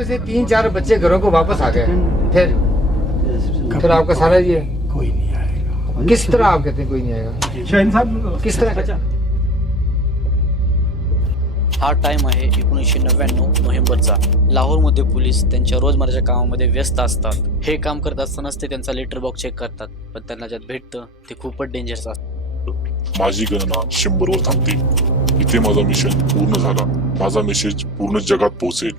उनमें से 3-4 बच्चे घरों को वापस आ गए। फिर आपका सारा ये कोई नहीं आएगा। किस तरह आप कहते हैं कोई नहीं आएगा? शाहीन साहब किस तरह? हा टाइम आहे 1999 नोव्हेंबरचा। लाहोरमध्ये पोलीस त्यांच्या रोजमर्राच्या कामामध्ये व्यस्त असतात। हे काम करत असतानाच ते त्यांचा लेटर बॉक्स चेक करतात, पण त्यांना ज्यात भेटतं ते खूपच डेंजरस असतं। माझी गणना 100 वर थांबते। इथे माझा मिशन पूर्ण झाला। माझा मेसेज पूर्ण जगात पोहोचेल।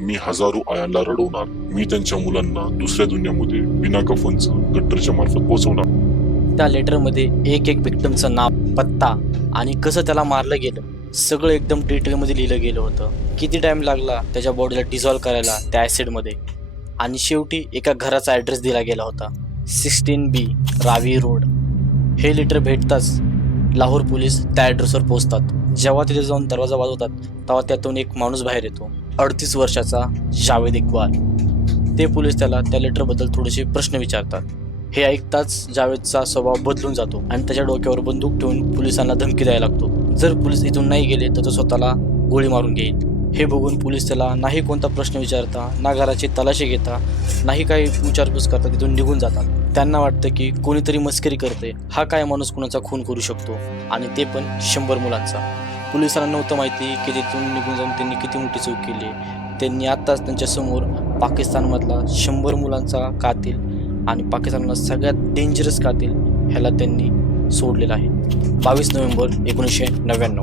मी हजारो आयांना रडवणार। मी त्यांच्या मुलांना दुसऱ्या दुनियामध्ये बिना कफनचं गट्टरच्या मार्फत पोहोचवणार। त्या लेटरमध्ये एक एक विक्टिमचं नाव, पत्ता आणि कसं त्याला मारलं गेलं सगळं एकदम डिटेलमध्ये लिहिलं गेलं होतं। किती टाइम लागला त्याच्या बॉडीला डिझॉल्व करायला त्या ॲसिडमध्ये, आणि शेवटी एका घराचा ॲड्रेस दिला गेला होता, 16B रावी रोड। हे लेटर भेटताच लाहोर पोलीस त्या ॲड्रेसवर पोहोचतात। जेव्हा तिथे जाऊन दरवाजा वाजवतात तेव्हा त्यातून एक माणूस बाहेर येतो, 38 वर्षाचा जावेद इक्बाल। ते पोलीस त्याला त्या लेटरबद्दल थोडेसे प्रश्न विचारतात। हे ऐकताच जावेदचा स्वभाव बदलून जातो आणि त्याच्या डोक्यावर बंदूक ठेवून पोलिसांना धमकी द्यायला लागतो। जर पोलीस इथून नाही गेले तर तो स्वतःला गोळी मारून घेईल। हे बघून पोलीस त्याला नाही कोणता प्रश्न विचारता, ना घराची तलाशी घेता, नाही काही विचारपूस करता तिथून निघून जातात। त्यांना वाटतं की कोणीतरी मस्करी करते, हा काय माणूस कुणाचा खून करू शकतो, आणि ते पण 100 मुलांचा। पोलिसांना नव्हतं माहिती की तिथून निघून जाऊन त्यांनी किती मोठी चूक केली। त्यांनी आत्ताच त्यांच्यासमोर पाकिस्तानमधला 100 मुलांचा कातील आणि पाकिस्तानला सगळ्यात डेंजरस कातील ह्याला त्यांनी सोडलेलं आहे। 22 नोव्हेंबर 1999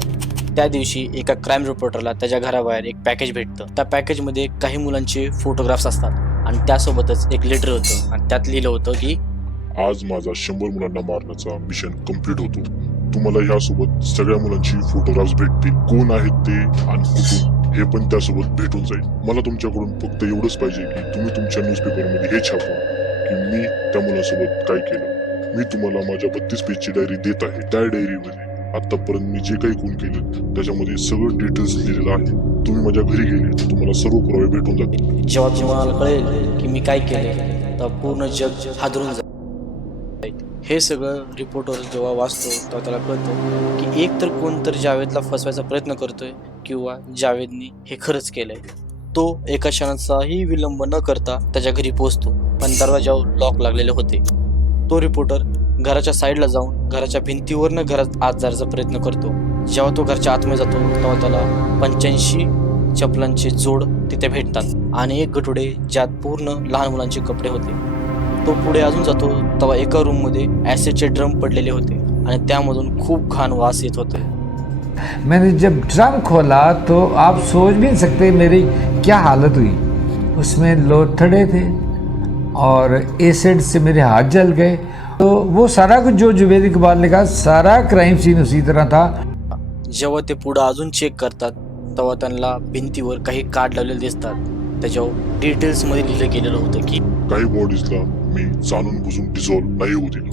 त्या दिवशी एका क्राईम रिपोर्टरला त्याच्या घराबाहेर एक पॅकेज भेटतं। त्या पॅकेजमध्ये काही मुलांचे फोटोग्राफ्स असतात आणि त्यासोबतच एक लेटर होतं आणि त्यात लिहिलं होतं की आज माझा 100 मुलांना मारण्याचा मिशन कंप्लीट होतो। तुम्हाला ह्यासोबत सगळ्या मुलांची फोटोग्राफ्स भेटतील। कोण आहेत ते आणि कुठून हे पण त्यासोबत भेटून जाईल। मला तुमच्याकडून फक्त एवढंच पाहिजे की तुम्ही तुमच्या न्यूजपेपरमध्ये हे छापा की मी त्या मुलांसोबत काय केलं। मी तुम्हाला माझ्या 32 पेजची डायरी देत आहे। त्या डायरीमध्ये आतापर्यंत मी जे काही खून केलं त्याच्यामध्ये सगळं डिटेल्स लिहिलेलं आहे। तुम्ही माझ्या घरी गेले तर तुम्हाला सर्व पुरावे भेटून जातील। जेव्हा तुम्हाला कळेल की मी काय केले तर पूर्ण जग हादरून जाईल। हे सगळं रिपोर्टर जेव्हा वाचतो तेव्हा त्याला कळतं की एक तर कोणतरी जावेदला फसवायचा प्रयत्न करतोय किंवा जावेदनी हे खरंच केलंय। तो एका क्षणाचाही विलंब न करता त्याच्या घरी पोहोचतो, पण दरवाजावर लॉक लागलेले होते। तो रिपोर्टर घराच्या साईडला जाऊन घराच्या भिंतीवरनं घरात आत जायचा प्रयत्न करतो। जेव्हा तो घरच्या आतमध्ये जातो तेव्हा त्याला 85 चपलांचे जोड तिथे भेटतात आणि एक गठुडे ज्यात पूर्ण लहान मुलांचे कपडे होते। तो पुढे अजून जातो तेव्हा एका रूममध्ये ॲसिडचे ड्रम पडलेले होते आणि त्यामधून खूप घाण वास येत होते। मैंने जब ड्रम खोला तो आप सोच भी नहीं सकते मेरी क्या हालत हुई। उसमें लोथड़े थे और एसिड से मेरे हाथ जल गए। तो वो सारा कुछ जो जावेद इकबाल ने कहा, सारा क्राइम सीन उसी तरह था। जेव्हा ते पुढे अजून चेक करतात तेव्हा त्यांना भिंतीवर काही कार्ड लावलेले दिसतात। त्याच्यावर डिटेल्समध्ये लिहिलं गेलेलं होतं की काही बॉडीजला मी जाणून बुजून डिझॉल्व नाही होऊ दिलं,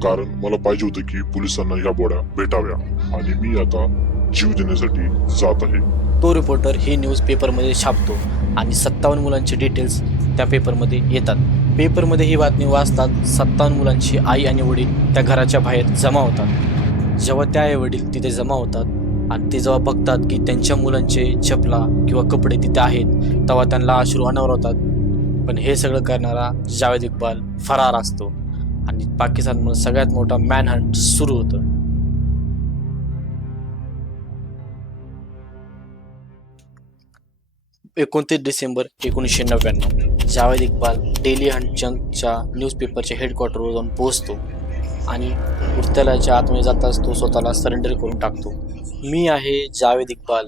कारण मला पाहिजे होतं की पोलिसांना ह्या बॉड्या भेटाव्या आणि मी आता जीव देण्यासाठी जात आहे। तो रिपोर्टर ही न्यूज पेपरमध्ये छापतो आणि 57 मुलांचे डिटेल्स त्या पेपरमध्ये येतात। पेपरमध्ये ही बातमी वाचतात 57 मुलांची आई आणि वडील त्या घराच्या बाहेर जमा होतात। जेव्हा त्या आई वडील तिथे जमा होतात आणि ते जेव्हा बघतात की त्यांच्या मुलांचे चपला किंवा कपडे तिथे आहेत तेव्हा त्यांना अश्रू अनावर होतात। पण हे सगळं करणारा जावेद इक्बाल फरार असतो आणि पाकिस्तानमध्ये सगळ्यात मोठा मॅनहंट सुरू होतं। डिसेंबर 1999 जावेद इक्बाल डेली हंटच्या न्यूजपेपरच्या हेडक्वार्टरवर जाऊन पोहोचतो आणि मुर्तलाच्या आतमध्ये जाताच तो स्वतःला सरेंडर करून टाकतो। मी आहे जावेद इक्बाल,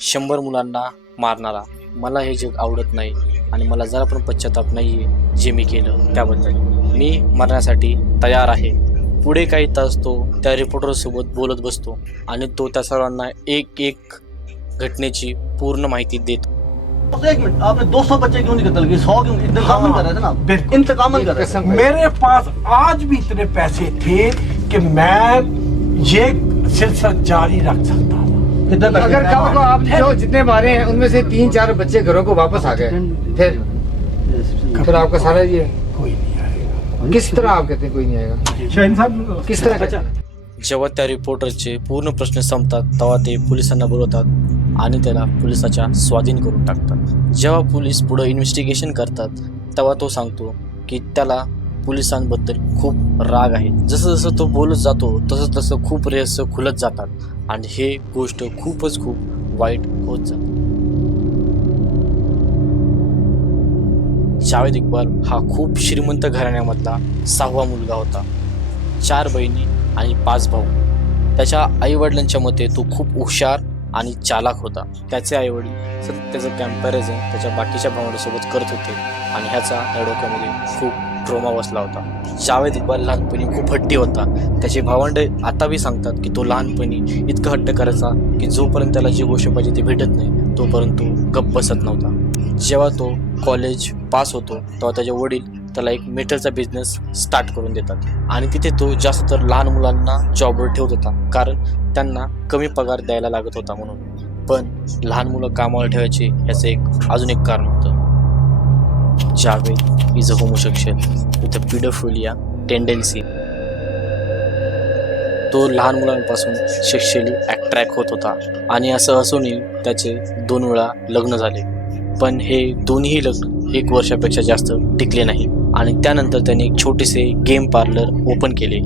100 मुलांना मारणारा। मला हे जग आवडत नाही आणि मला जरा पण पश्चाताप नाही आहे जे मी केलं त्याबद्दल। मी मरण्यासाठी तयार आहे। पुढे काही तास तो त्या रिपोर्टरसोबत बोलत बसतो आणि तो त्या सर्वांना एक एक घटनेची पूर्ण माहिती देतो। एक मिनट, आपने 200 बच्चे क्यों नहीं कत्ल किए? 100 क्यों? इंतकामन कर रहे थे ना, बिल्कुल। इंतकामन कर रहे थे। मेरे पास आज भी इतने पैसे थे कि मैं ये सिलसिला जारी रख सकता था। कितने पैसे? अगर कल को आप जो जितने मारे हैं उनमें से 3-4 बच्चे घरों को वापस आ गए, फिर आपका सारा ये कोई नहीं आएगा। किस तरह आप कहते हैं कोई नहीं आएगा? शाहीन साहब किस तरह? जेव्हा त्या रिपोर्टरचे पूर्ण प्रश्न संपतात तेव्हा ते पोलिसांना बोलवतात आणि त्याला पोलिसाच्या स्वाधीन करून टाकतात. जेव्हा पोलीस पुढं इन्व्हेस्टिगेशन करतात तेव्हा तो सांगतो की त्याला पोलिसांबद्दल खूप राग आहे. जसं जसं तो बोलत जातो तसं तसं खूप रहस्य खुलत जातात आणि हे गोष्ट खूप वाईट होत जाते. जावेद इक्बाल हा खूप श्रीमंत घराण्यामधला 6वा मुलगा होता. 4 बहिणी आणि 5 भाऊ. त्याच्या आईवडिलांच्या मते तो खूप हुशार आणि चालाक होता. त्याचे आईवडील सतत त्याचं कॅम्पॅरिझन त्याच्या बाकीच्या भावांसोबत करत होते आणि ह्याचा त्या डोक्यामध्ये खूप ट्रॉमा बसला होता. जावेद इक्बाल लहानपणी खूप हट्टी होता. त्याचे भावंडे आता बी सांगतात की तो लहानपणी इतकं हट्ट करायचा की जोपर्यंत त्याला जी गोष्ट पाहिजे ती भेटत नाही तोपर्यंत तो गप्प बसत नव्हता. जेव्हा तो कॉलेज पास होतो तेव्हा त्याचे वडील त्याला एक मेटलचा बिझनेस स्टार्ट करून देतात आणि तिथे तो जास्त तर लहान मुलांना जॉबवर ठेवत होता, कारण त्यांना कमी पगार द्यायला लागत होता म्हणून. पण लहान मुलं कामावर ठेवायचे ह्याचं अजून एक कारण होतं. Javed is a homosexual with a paedophilia tendency. तो लहान मुलांपासून सेक्शुअली अट्रॅक्ट होत होता आणि असं असूनही त्याचे 2 वेळा लग्न झाले. पण हे दोन्ही लग्न 1 वर्षापेक्षा जास्त टिकले नाही आणि त्यानंतर त्याने एक छोटेसे गेम पार्लर ओपन केले.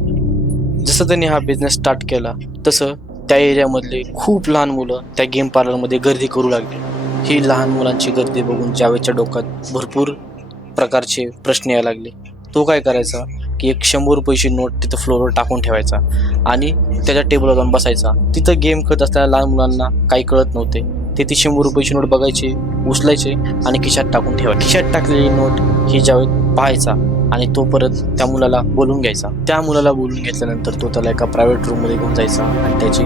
जसं त्याने हा बिझनेस स्टार्ट केला तसं त्या एरियामधले खूप लहान मुलं त्या गेम पार्लरमध्ये गर्दी करू लागली. ही लहान मुलांची गर्दी बघून जावेदच्या डोक्यात भरपूर प्रकारचे प्रश्न यायला लागले. तो काय करायचा की एक 100 रुपयाची नोट तिथं फ्लोअरवर टाकून ठेवायचा आणि त्याच्या टेबलवर जाऊन बसायचा. तिथं गेम खेळत असताना लहान मुलांना काही कळत नव्हते. ते ती 100 रुपयाची नोट बघायचे, उचलायचे आणि खिशात टाकून ठेवायचे. खिशात टाकलेली नोट ही जावेद पाहायचा आणि तो परत त्या मुलाला बोलून घ्यायचा. त्या मुलाला बोलून घेतल्यानंतर तो त्याला एका प्रायव्हेट रूममध्ये घेऊन जायचा आणि त्याची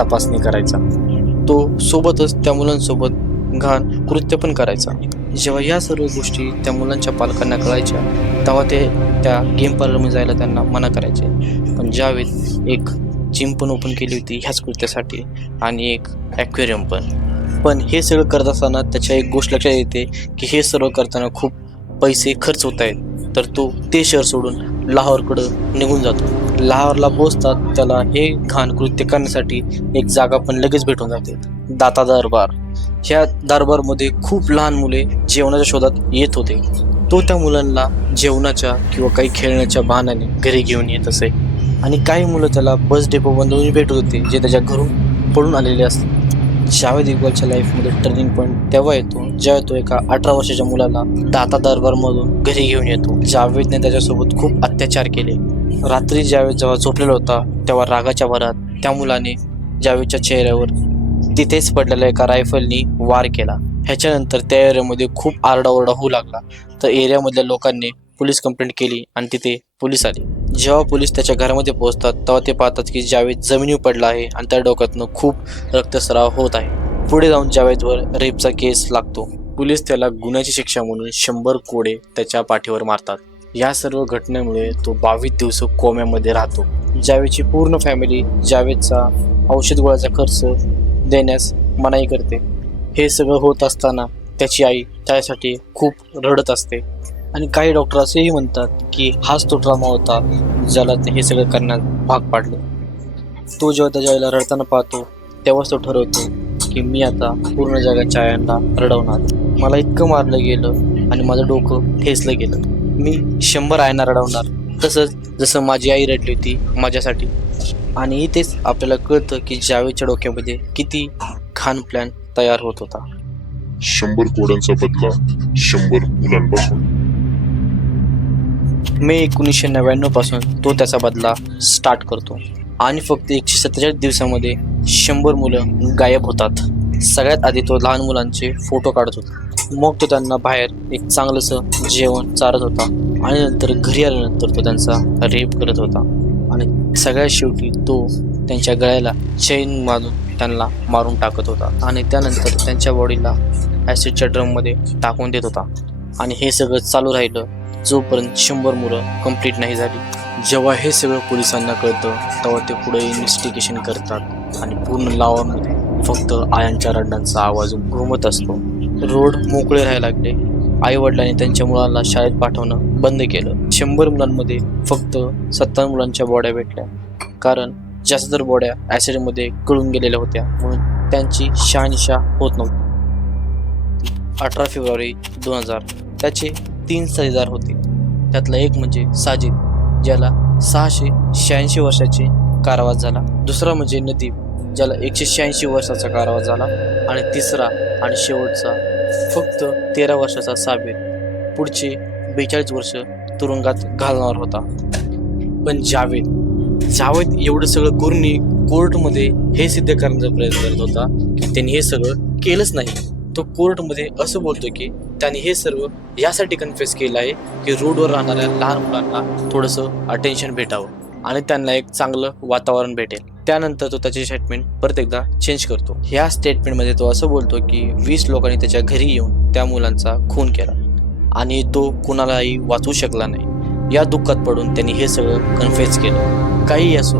तपासणी करायचा. तो सोबतच त्या मुलांसोबत घाण कृत्य पण करायचा. जेव्हा या सर्व गोष्टी त्या मुलांच्या पालकांना कळायच्या तेव्हा ते त्या गेम पार्लरमध्ये जायला त्यांना मना करायचे. पण जावेद एक जिम पण ओपन केली होती ह्याच कृत्यासाठी आणि एक ॲक्वेरियम पण हे सगळं करत असताना त्याच्या एक गोष्ट लक्षात येते की हे सर्व करताना खूप पैसे खर्च होत आहेत. तर तो ते शहर सोडून लाहोरकडं निघून जातो. लाहोरला पोहोचतात त्याला हे घाण कृत्य करण्यासाठी एक जागा पण लगेच भेटून जाते, दाता दरबार. ह्या दरबारमध्ये खूप लहान मुले जेवणाच्या शोधात येत होते. तो त्या मुलांना जेवणाच्या किंवा काही खेळण्याच्या बहाण्याने घरी घेऊन येत असे आणि काही मुलं त्याला बस डेपो बंधून भेटत होते जे त्याच्या घरून पळून आलेले असते. जावेद इक्बालच्या लाईफमध्ये टर्निंग पॉईंट तेव्हा येतो जेव्हा तो एका 18 वर्षाच्या मुलाला दाता दरबारमधून घरी घेऊन येतो. जावेदने त्याच्यासोबत खूप अत्याचार केले. रात्री जावेद जेव्हा झोपलेला होता तेव्हा रागाच्या भरात त्या मुलाने जावेदच्या चेहऱ्यावर तिथेच पडलेल्या एका रायफलनी वार केला. ह्याच्यानंतर त्या एरियामध्ये खूप आरडाओरडा होऊ लागला. तर एरियामधल्या लोकांनी पोलीस कंप्लेंट केली आणि तिथे पोलीस आले. जेव्हा पोलीस त्याच्या घरामध्ये पोहोचतात तेव्हा ते पाहतात की जावेद जमिनीवर पडला आहे आणि त्या डोक्यातनं खूप रक्तस्राव होत आहे. पुढे जाऊन जावेदवर रेपचा केस लागतो. पोलीस त्याला गुन्ह्याची शिक्षा म्हणून 100 कोडे त्याच्या पाठीवर मारतात. या सर्व घटनेमुळे तो 22 दिवस कोम्यामध्ये राहतो. जावेदची पूर्ण फॅमिली जावेदचा औषध गोळ्याचा खर्च देण्यास मनाई करते. हे सगळं होत असताना त्याची आई त्यासाठी खूप रडत असते आणि काही डॉक्टर असेही म्हणतात की हाच तो ड्रामा होता ज्याला हे सगळं करण्यास भाग पाडले. तो जेव्हा त्याच्या आईला रडताना पाहतो तेव्हाच तो ठरवतो की मी आता पूर्ण जगाच्या आयांना रडवणार. मला इतकं मारलं गेलं आणि माझं डोकं ठेचलं गेलं. मी 100 आयांना रडवणार, तसंच जसं माझी आई रडली होती माझ्यासाठी. आणि इथेच आपल्याला कळतं की जावेदच्या डोक्यामध्ये किती घाण प्लॅन तयार होत होता. 100 कोड्यांचा बदला 100 मुलांपासून. मे 1999 पासून तो त्याचा बदला स्टार्ट करतो आणि फक्त 147 दिवसामध्ये 100 मुलं गायब होतात. सगळ्यात आधी तो लहान मुलांचे फोटो काढत होता. मग तो त्यांना बाहेर एक चांगलंसं जेवण चारत होता आणि नंतर घरी आल्यानंतर तो त्यांचा रेप करत होता आणि सगळ्यात शेवटी तो त्यांच्या गळ्याला चैन बांधून त्यांना मारून टाकत होता आणि त्यानंतर त्यांच्या बॉडीला ॲसिडच्या ड्रममध्ये टाकून देत होता. आणि हे सगळं चालू राहिलं जोपर्यंत 100 मुलं कंप्लीट नाही झाली. जेव्हा हे सगळं पोलिसांना कळतं तेव्हा ते पुढे इन्व्हेस्टिगेशन करतात आणि पूर्ण लाहोरमध्ये फक्त आयांच्या रडण्यांचा आवाज घुमत असतो. रोड मोकळे राहायला लागले. आई वडिलांनी त्यांच्या मुलांना शाळेत पाठवणं बंद केलं. 100 मुलांमध्ये फक्त 70 मुलांच्या बॉड्या भेटल्या, कारण जास्त तर बॉड्या ॲसिडमध्ये गळून गेलेल्या होत्या म्हणून त्यांची शहानिशा होत नव्हती. 18 फेब्रुवारी 2000 त्याचे 3 साथीदार होते. त्यातला एक म्हणजे साजिद, ज्याला 686 वर्षाचे कारावास झाला. दुसरा म्हणजे नदीम, ज्याला 186 वर्षाचा कारावास झाला. आणि तिसरा आणि शेवटचा फक्त 13 वर्षाचा साबिर पुढचे 42 वर्ष तुरुंगात घालणार होता. पण जावेद एवढं सगळं करूनही कोर्टमध्ये हे सिद्ध करण्याचा प्रयत्न करत होता की त्यांनी हे सगळं केलंच नाही. तो कोर्टमध्ये असं बोलतो की त्यांनी हे सर्व यासाठी कन्फेस केलं आहे की रोडवर राहणाऱ्या लहान मुलांना थोडंसं अटेन्शन भेटावं आणि त्यांना एक चांगलं वातावरण भेटेल. त्यानंतर तो त्याची स्टेटमेंट परत एकदा चेंज करतो. ह्या स्टेटमेंटमध्ये तो असं बोलतो की 20 लोकांनी त्याच्या घरी येऊन त्या मुलांचा खून केला आणि तो कुणालाही वाचवू शकला नाही. या दुःखात पडून त्यांनी हे सगळं कन्फेस केलं. काही असो,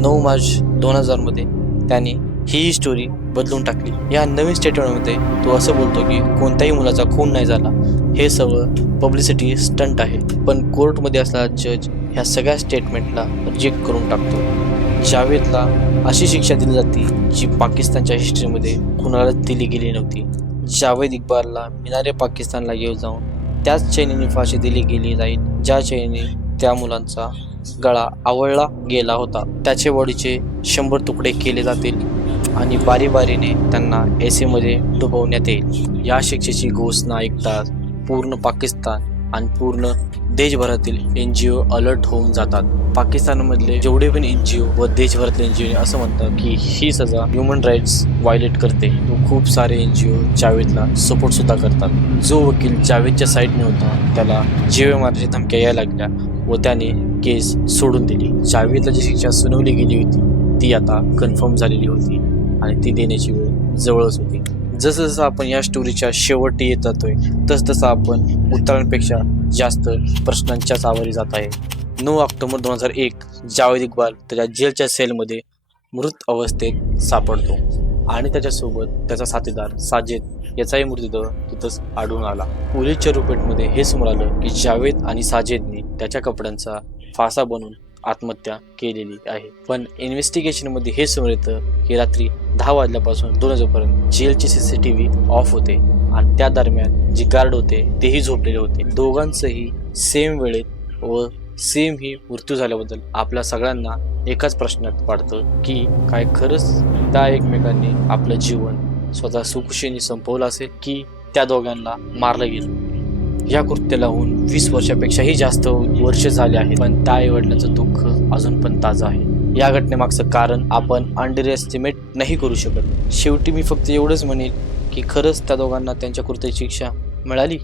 9 मार्च 2000 मध्ये त्याने ही स्टोरी बदलून टाकली. या नवीन स्टेटमेंटमध्ये तो असं बोलतो की कोणत्याही मुलाचा खून नाही झाला, हे सगळं पब्लिसिटी स्टंट आहे. पण कोर्टमध्ये असलेला जज ह्या सगळ्या स्टेटमेंटला रिजेक्ट करून टाकतो. जावेदला अशी शिक्षा दिली जाते जी पाकिस्तानच्या हिस्ट्रीमध्ये कुणाला दिली गेली नव्हती. जावेद इक्बालला मिनारे पाकिस्तानला घेऊन जाऊन त्याच चैनीने फाशी दिली गेली जाईल ज्या चैनीने त्या मुलांचा गळा आवळला गेला होता. त्याचे बॉडीचे 100 तुकडे केले जातील आणि बारीबारीने त्यांना एसीमध्ये डुबवण्यात येईल. या शिक्षेची घोषणा ऐकताच पूर्ण पाकिस्तान आणि पूर्ण देशभरातील NGO अलर्ट होऊन जातात. पाकिस्तानमधले जेवढे पण NGO व देशभरातले NGO असं म्हणतात की ही सजा ह्युमन राईट्स व्हायलेट करते. खूप सारे NGO जावेदला सपोर्ट सुद्धा करतात. जो वकील जावेदच्या साईडने होता त्याला जीवे मारण्याची धमक्या यायला लागल्या व त्याने केस सोडून दिली. जावेदला जी शिक्षा सुनावली गेली होती ती आता कन्फर्म झालेली होती आणि ती देण्याची वेळ जवळच होती. जसं जसं आपण या स्टोरीच्या शेवटी येत जातोय तसं आपण उत्तरांपेक्षा जास्त प्रश्नांच्याच आवारी जात आहे. 9 ऑक्टोबर 2001 जावेद इक्बाल त्याच्या जेलच्या सेलमध्ये मृत अवस्थेत सापडतो आणि त्याच्यासोबत त्याचा साथीदार साजिद याचाही मृतदेह तिथंच आढळून आला. पोलीसच्या रिपोर्टमध्ये हे समोर आलं की जावेद आणि साजिदने त्याच्या कपड्यांचा फासा बनवून आत्महत्या केलेली आहे. पण इन्व्हेस्टिगेशनमध्ये हे समोर येतं की रात्री 10 वाजल्यापासून 2 वाजेपर्यंत जेलचे CCTV ऑफ होते आणि त्या दरम्यान जे गार्ड होते तेही झोपलेले होते. दोघांचंही सेम वेळेत व सेम ही मृत्यू झाल्याबद्दल आपल्या सगळ्यांना एकाच प्रश्नात पडतं की काय खरंच त्या एकमेकांनी आपलं जीवन स्वतः सुखुशीने संपवलं असेल की त्या दोघांना मारलं गेलं. या कृत्याला होऊन 20 वर्षापेक्षाही जास्त वर्ष झाले आहेत, पण त्या आईवडिलांचं दुःख अजून पण ताजं आहे. या घटनेमागचं कारण आपण अंडर एस्टिमेट नाही करू शकत. शेवटी मी फक्त एवढंच म्हणेन की खरंच त्या दोघांना त्यांच्या कृत्याची शिक्षा मिळाली.